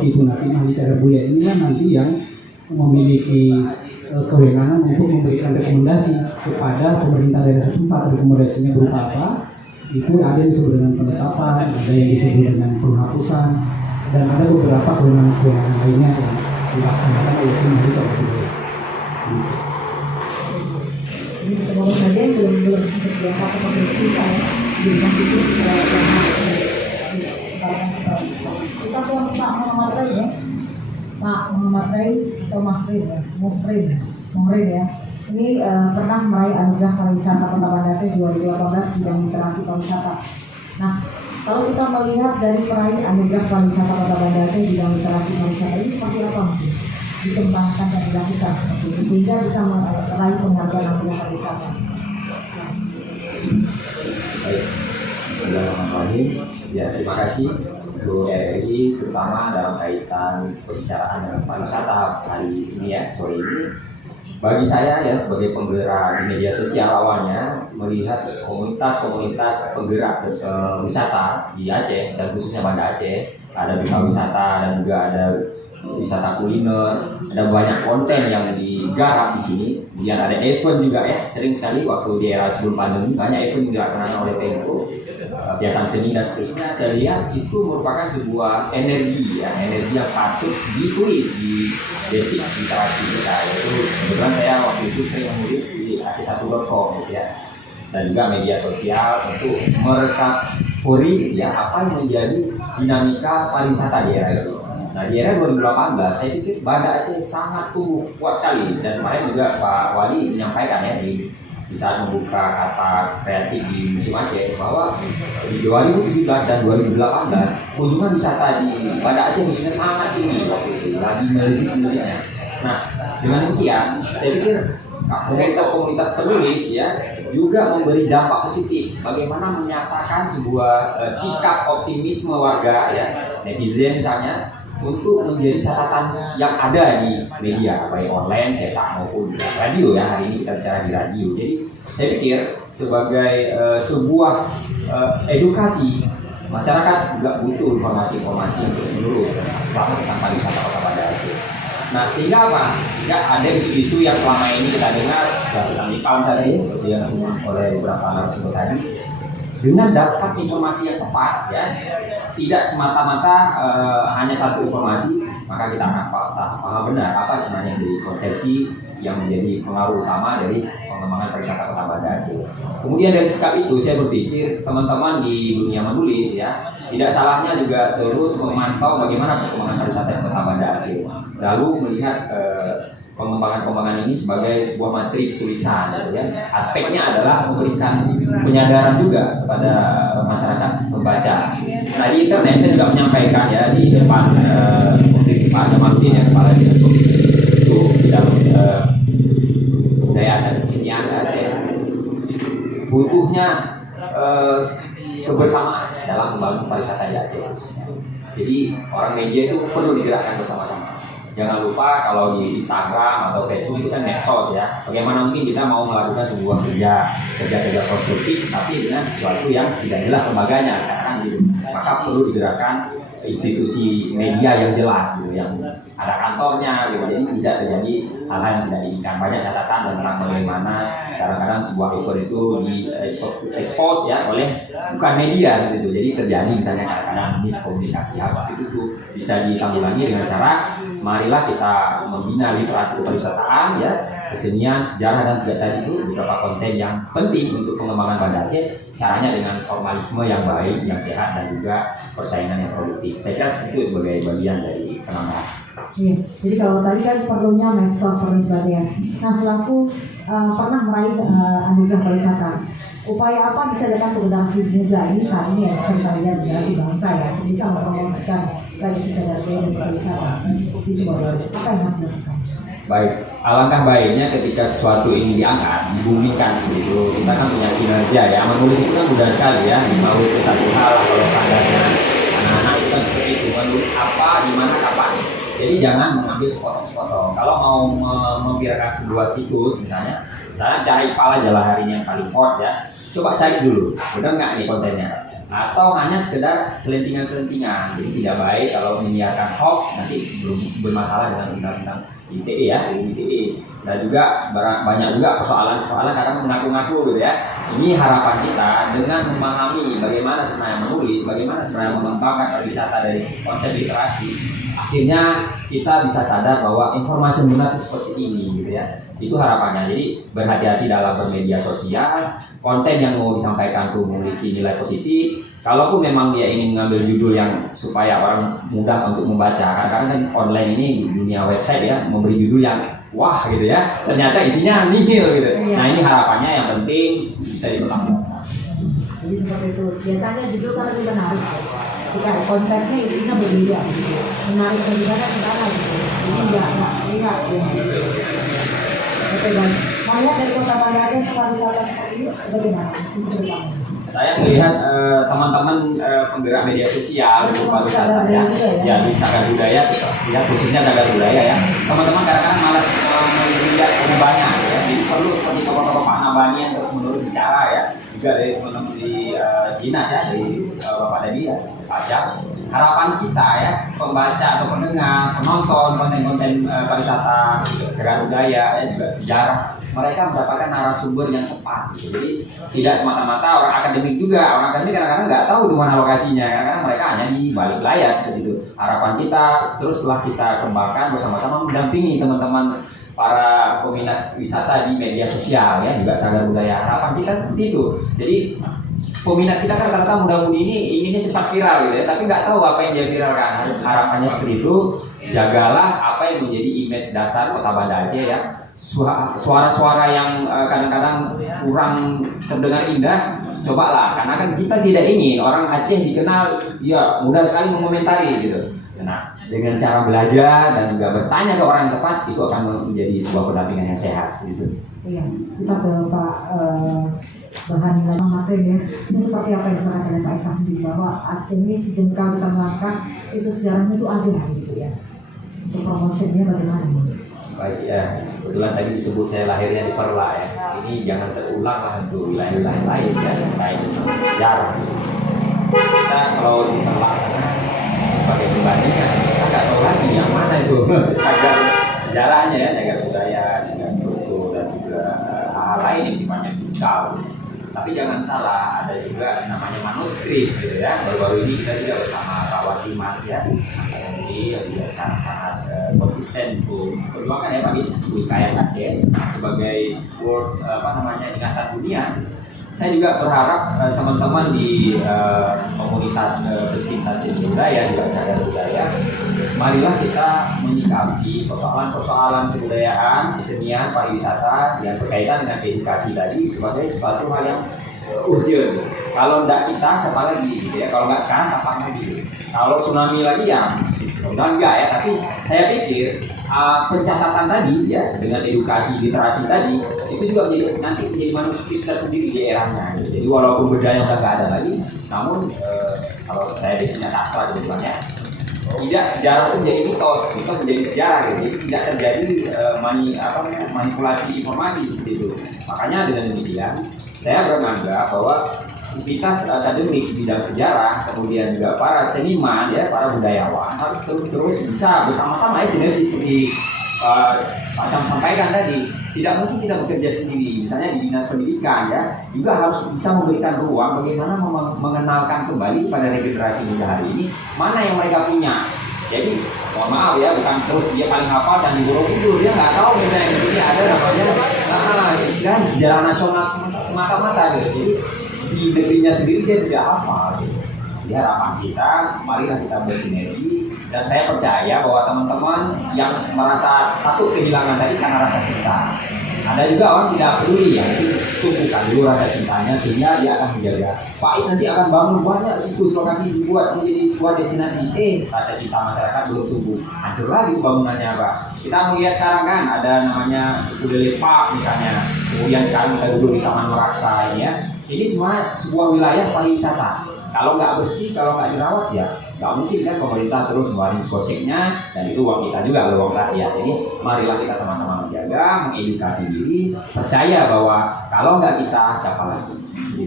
seperti itu. Nanti Mahli Cagar Budaya ini kan nanti yang memiliki kewenangan untuk memberikan rekomendasi kepada pemerintah daerah setempat. Rekomendasinya berupa apa? Itu ada yang disebut dengan penetapan, ada yang disebut dengan penghapusan, dan ada beberapa kewenangan lainnya yang dilaksanakan oleh tim Mahli Cagar Budaya. Ini semoga saja belum berbiasa seperti itu saya di itu kita tuan Pak Muhammad Rai ya, Pak Muhammad Rai atau Muhrin ya. Ini pernah meraih anugerah pariwisata Kota Banda Aceh 2018 bidang literasi pariwisata. Nah, kalau kita melihat dari peraih anugerah pariwisata Kota Banda Aceh bidang literasi pariwisata ini seperti apa mungkin dikembangkan dan dilakukan seperti itu sehingga bisa meraih penghargaan anugerah pariwisata. Baik, Bismillahirrahmanirrahim. Ya, terima kasih Bu RRI terutama dalam kaitan pembicaraan dengan pariwisata hari ini ya, sore ini. Bagi saya ya sebagai penggerak di media sosial awalnya melihat komunitas-komunitas penggerak wisata di Aceh dan khususnya Banda Aceh, ada duta wisata dan juga ada wisata kuliner, ada banyak konten yang digarap di sini. Kemudian ada event juga ya, sering sekali waktu di era sebelum pandemi banyak event dilaksanakan oleh Pemko, kebiasaan seni dan seterusnya. Saya lihat itu merupakan sebuah energi ya, energi yang patut ditulis di basic literasi kita. Yaitu kebetulan saya waktu itu sering menulis di ac1.com gitu ya, dan juga media sosial untuk merekapitulasi ya apa yang menjadi dinamika pariwisata di era itu. Nah, di era 2018 saya pikir Banda Aceh sangat tumbuh kuat sekali, dan kemarin juga Pak Wali menyampaikan ya di saat membuka kata kreatif di Museum Aceh bahwa di 2017 dan 2018 kunjungan wisata di Banda Aceh khususnya sangat tinggi waktu itu, lagi melejit-melejitnya. Nah, dengan demikian saya pikir komunitas-komunitas penulis ya juga memberi dampak positif. Bagaimana menyatakan sebuah sikap optimisme warga ya, netizen misalnya, untuk menjadi catatan yang ada di media baik online, cetak maupun radio ya. Hari ini kita bicara di radio. Jadi saya pikir sebagai sebuah edukasi masyarakat juga butuh informasi-informasi untuk menurut selama tentang pariwisata Kota Banda Aceh. Nah, sehingga apa? Sehingga ada isu-isu yang selama ini kita dengar tentang IPAM tadi seperti yang disebut oleh beberapa narasumber tadi, dengan dapat informasi yang tepat ya, tidak semata-mata hanya satu informasi, maka kita akan paham benar apa sebenarnya yang menjadi konsepsi yang menjadi pengaruh utama dari pengembangan pariwisata Kota Banda Aceh. Kemudian dari sikap itu saya berpikir teman-teman di dunia menulis ya, tidak salahnya juga terus memantau bagaimana perkembangan pariwisata di Kota Banda Aceh, lalu melihat pengembangan ini sebagai sebuah materi tulisan gitu ya. Aspeknya adalah memberikan penyadaran juga kepada masyarakat membaca. Nah, di internet saya juga menyampaikan ya di depan Pak Jamaluddin ya, kepala dinas itu bidang budaya dan kesenian ya, butuhnya kebersamaan dalam membangun pariwisata di Aceh khususnya. Jadi orang media itu perlu digerakkan bersama-sama. Jangan lupa kalau di Instagram atau Facebook itu kan medsos ya. Bagaimana mungkin kita mau melakukan sebuah kerja konstruktif tapi dengan sesuatu yang tidak jelas lembaganya, katakan gitu. Maka perlu digerakkan institusi media yang jelas gitu, yang ada kantornya gitu. Jadi tidak terjadi hal-hal yang tidak diinginkan. Banyak catatan tentang bagaimana kadang-kadang sebuah event itu di-expose ya oleh bukan media gitu. Jadi terjadi misalnya kadang-kadang miskomunikasi. Hal seperti itu tuh bisa ditanggulangi dengan cara marilah kita membina literasi kepariwisataan ya, kesenian, sejarah dan juga tadi itu beberapa konten yang penting untuk pengembangan Banda Aceh. Caranya dengan formalisme yang baik, yang sehat dan juga persaingan yang produktif. Saya kira itu sebagai bagian dari penambahan. Iya, jadi kalau tadi kan perlunya medsos dan sebagainya. Nah, selaku pernah meraih anugerah pariwisata, upaya apa bisa dilakukan untuk generasi muda ini saat ini ya, kita lihat generasi bangsa ya, bisa mempromosikan baik itu cagar budaya dan pariwisata di sebuah daerah. Apa yang harus dilakukan? Baik, alangkah baiknya ketika sesuatu ini diangkat, dibumingkan seperti itu. Kita kan punya kinerja ya, menulis itu kan mudah sekali ya, mau itu satu hal kalau standarnya anak-anak itu kan seperti itu, menulis apa, di mana, kapan. Jadi jangan mengambil sepotong-sepotong. Kalau mau memviralkan sebuah situs misalnya cari pala jalan hari ini yang paling hot ya, coba cari dulu, benar nggak nih kontennya. atau hanya sekedar selentingan-selentingan. Jadi tidak baik kalau menyiarkan hoax, nanti belum bermasalah dengan undang-undang ITE ya, ITE. Dan juga banyak juga persoalan-persoalan kadang mengaku-ngaku gitu ya. Ini harapan kita dengan memahami bagaimana sebenarnya menulis, bagaimana sebenarnya mengembangkan pariwisata dari konsep literasi. Akhirnya kita bisa sadar bahwa informasi benar itu seperti ini gitu ya. Itu harapannya. Jadi berhati-hati dalam bermedia sosial, konten yang mau disampaikan tuh memiliki nilai positif. Kalaupun memang dia ingin mengambil judul yang supaya orang mudah untuk membaca, kadang-kadang kan online ini di dunia website ya memberi judul yang wah gitu ya, ternyata isinya nihil gitu. Nah ini harapannya yang penting bisa diperlakukan. Jadi seperti itu. Biasanya judul kan lebih menarik. Ketika kontennya isinya berbeda, gitu. Menarik bagaimana sekarang gitu. Ini enggak lihat ya. Oke baik. Melihat dari Kota Banda Aceh pariwisata seperti ini bagaimana? Saya melihat teman-teman penggerak media sosial untuk pariwisata ya di cagar budaya, ya khususnya cagar budaya ya. Teman-teman kadang-kadang malas melihat perubahannya ya. Jadi perlu seperti tokoh-tokoh Pak Nabani yang terus menerus bicara ya. Juga dari teman-teman di dinas ya, dari Bapak Dedi ya, Pak Syah. Harapan kita ya, pembaca atau pendengar, penonton konten-konten pariwisata, cagar budaya ya, juga sejarah, mereka mendapatkan narasumber yang tepat gitu. Jadi tidak semata-mata orang akademik juga. Orang akademik kadang-kadang nggak tahu di mana lokasinya, karena mereka hanya di balik layar seperti itu. Harapan kita terus telah kita kembangkan bersama-sama mendampingi teman-teman para peminat wisata di media sosial ya, juga cagar budaya. Harapan kita seperti itu. Jadi peminat kita kan rata-rata muda-mudi ini inginnya cepat viral gitu ya, tapi nggak tahu apa yang dia viralkan. Harapannya seperti itu. Jagalah apa yang menjadi image dasar Kota Banda Aceh ya. Suara-suara yang kadang-kadang kurang terdengar indah, cobalah, karena kan kita tidak ingin orang Aceh dikenal ya mudah sekali mengomentari gitu. Nah, dengan cara belajar dan juga bertanya ke orang yang tepat, itu akan menjadi sebuah pendampingan yang sehat gitu. Iya, kita ke Pak bahan nilai materi ya. Ini seperti apa yang disampaikan oleh Pak Eka sendiri, bahwa Aceh ini sejengkal kita melangkah, situs sejarahnya itu ada gitu ya. Untuk promosinya bagaimana nih? Baik ya, kebetulan tadi disebut saya lahirnya di Perla ya. Ini jangan terulang lah untuk wilayah-wilayah lain ya, terkait dengan sejarah. Kita kalau di Perla sana sebagai perbandingan, kita nggak tahu lagi yang mana itu cagar sejarahnya ya, cagar budaya, cagar struktur dan juga hal-hal lain yang sifatnya fiskal. Tapi jangan salah, ada juga namanya manuskrip gitu ya. Baru-baru ini kita juga bersama Pak Watimat ya, yang juga sangat konsisten untuk perjuangan ya bagi Kekayaan Aceh sebagai world ingatan dunia. Saya juga berharap teman-teman di komunitas pecinta seni budaya juga cagar budaya, marilah kita menyikapi persoalan-persoalan kebudayaan, kesenian, pariwisata yang berkaitan dengan edukasi tadi sebagai suatu hal yang urgent. Kalau enggak kita, siapa lagi gitu ya? Kalau enggak sekarang, kapan lagi? Kalau tsunami lagi ya, mudah enggak ya. Tapi saya pikir pencatatan tadi ya dengan edukasi literasi tadi itu juga nanti menjadi manuskrip tersendiri di eranya. Gitu. Jadi walaupun budaya udah nggak ada lagi, namun kalau saya desinya sastra gitu kan ya, tidak sejarah itu menjadi mitos menjadi sejarah gitu. Jadi tidak terjadi manipulasi informasi seperti itu. Makanya dengan demikian saya menganggap bahwa aktivitas akademik di bidang sejarah, kemudian juga para seniman ya, para budayawan harus terus bisa bersama-sama ya, sinergi seperti Pak Syam sampaikan tadi. Tidak mungkin kita bekerja sendiri, misalnya di dinas pendidikan ya, juga harus bisa memberikan ruang bagaimana mengenalkan kembali pada regenerasi muda hari ini mana yang mereka punya. Jadi mohon maaf ya, bukan terus dia paling hafal dan di Borobudur, dia nggak tahu misalnya di sini ada namanya kan sejarah nasional semata-mata gitu. Jadi di negerinya sendiri dia tidak hafal gitu. Jadi harapan kita, marilah kita bersinergi, dan saya percaya bahwa teman-teman yang merasa takut kehilangan tadi karena rasa cinta, ada juga orang tidak peduli ya, itu tumbuhkan dulu rasa cintanya sehingga dia akan menjaga. Pahit nanti akan bangun banyak situs lokasi dibuat menjadi sebuah destinasi, rasa cinta masyarakat belum tumbuh, hancur lagi bangunannya Pak. Kita melihat sekarang kan ada namanya Kudele Park misalnya, kemudian sekarang kita duduk di Taman Meraksa ini ya. Ini semua sebuah wilayah pariwisata. Kalau nggak bersih, kalau nggak dirawat ya nggak mungkin kan pemerintah terus ngeluarin goceknya, dan itu uang kita juga, uang rakyat. Jadi marilah kita sama-sama menjaga, mengedukasi diri, percaya bahwa kalau nggak kita siapa lagi. Gitu.